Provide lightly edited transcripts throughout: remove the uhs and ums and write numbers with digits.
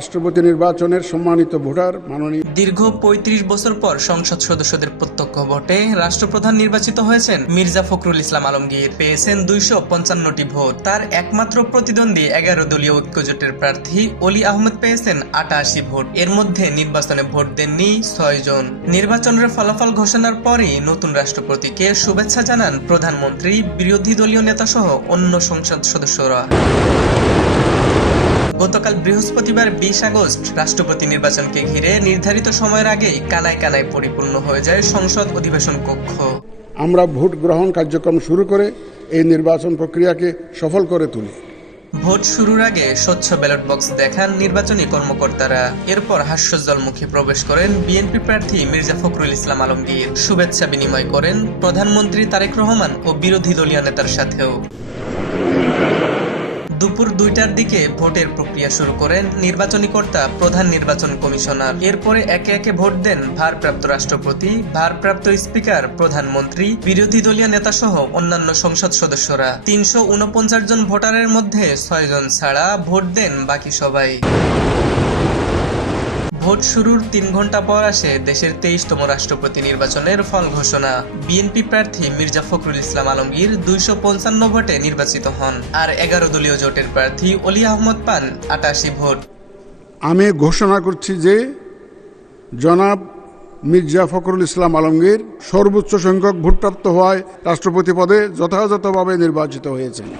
রাষ্ট্রপতি নির্বাচনের সম্মানিত ভোটার মাননীয়। দীর্ঘ ৩৫ বছর পর সংসদ সদস্যদের প্রত্যক্ষ ভোটে রাষ্ট্রপ্রধান নির্বাচিত হয়েছেন মির্জা ফখরুল ইসলাম আলমগীর। পেয়েছেন ২৫৫টি ভোট। তার একমাত্র প্রতিদ্বন্দ্বী ১১ দলীয় ঐক্যজোটের প্রার্থী অলি আহমেদ পেয়েছেন ৮৮ ভোট। এর মধ্যে নির্বাচনে ভোট দেননি ৬ জন। নির্বাচনের ফলাফল ঘোষণার পরই নতুন রাষ্ট্রপতিকে শুভেচ্ছা জানান প্রধানমন্ত্রী, বিরোধী দলীয় নেতাসহ অন্য সংসদ সদস্যরা। গতকাল বৃহস্পতিবার ২০ আগস্ট রাষ্ট্রপতি নির্বাচনকে ঘিরে নির্ধারিত সময়ের আগেই কানায় কানায় পরিপূর্ণ হয়ে যায় সংসদ অধিবেশন কক্ষ। আমরা ভোট গ্রহণ কার্যক্রম শুরু করে এই নির্বাচন প্রক্রিয়াকে সফল করে তুলি। ভোট শুরুর আগে স্বচ্ছ ব্যালট বক্স দেখান নির্বাচনী কর্মকর্তারা। এরপর হাস্যোজ্জ্বল মুখে প্রবেশ করেন বিএনপি প্রার্থী মির্জা ফখরুল ইসলাম আলমগীর। শুভেচ্ছা বিনিময় করেন প্রধানমন্ত্রী তারেক রহমান ও বিরোধী দলীয় নেতার সাথেও। দুপুর ২টার দিকে ভোটের প্রক্রিয়া শুরু করেন নির্বাচনী কর্তা প্রধান নির্বাচন কমিশনার। এরপরে একে একে ভোট দেন ভারপ্রাপ্ত রাষ্ট্রপতি, ভারপ্রাপ্ত স্পিকার, প্রধানমন্ত্রী, বিরোধী দলীয় নেতা সহ অন্যান্য সংসদ সদস্যরা। ৩৪৯ জন ভোটারের মধ্যে ৬ জন ছাড়া ভোট দেন বাকি সবাই। ভোট শুরুর ৩ ঘন্টা পর আসে দেশের ২৩তম রাষ্ট্রপতি নির্বাচনের ফল ঘোষণা। বিএনপি প্রার্থী মির্জা ফখরুল ইসলাম আলমগীর ২৫৫ ভোটে নির্বাচিত হন, আর ১১ দলীয় জোটের প্রার্থী অলি আহমদ পান ৮৮ ভোট। আমি ঘোষণা করছি যে জনাব মির্জা ফখরুল ইসলাম আলমগীর সর্বোচ্চ সংখ্যক ভোটপ্রাপ্ত হওয়ায় রাষ্ট্রপতি পদে যথাযথভাবে নির্বাচিত হয়েছেন।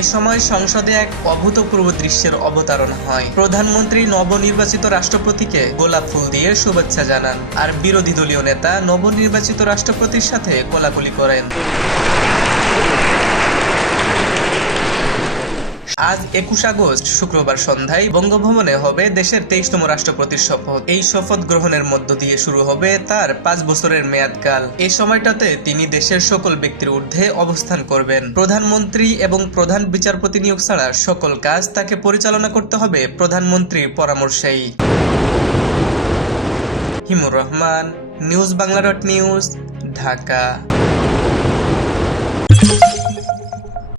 এ সময় সংসদে এক অভূতপূর্ব দৃশ্যের অবতারণা হয়। প্রধানমন্ত্রী নবনির্বাচিত রাষ্ট্রপতিকে গোলাপ ফুল দিয়ে শুভেচ্ছা জানান, আর বিরোধী দলীয় নেতা নবনির্বাচিত রাষ্ট্রপতির সাথে কোলাকুলি করেন। আজ ২১ আগস্ট শুক্রবার সন্ধ্যায় বঙ্গভবনে হবে দেশের ২৩তম রাষ্ট্রপতির শপথ। এই শপথ গ্রহণের মধ্য দিয়ে শুরু হবে তার ৫ বছরের মেয়াদকাল। এই সময়টাতে তিনি দেশের সকল ব্যক্তির ঊর্ধ্বে অবস্থান করবেন। প্রধানমন্ত্রী এবং প্রধান বিচারপতি নিয়োগ ছাড়া সকল কাজ তাকে পরিচালনা করতে হবে প্রধানমন্ত্রীর পরামর্শেই। হিমুর রহমান, নিউজ বাংলা.নিউজ, ঢাকা।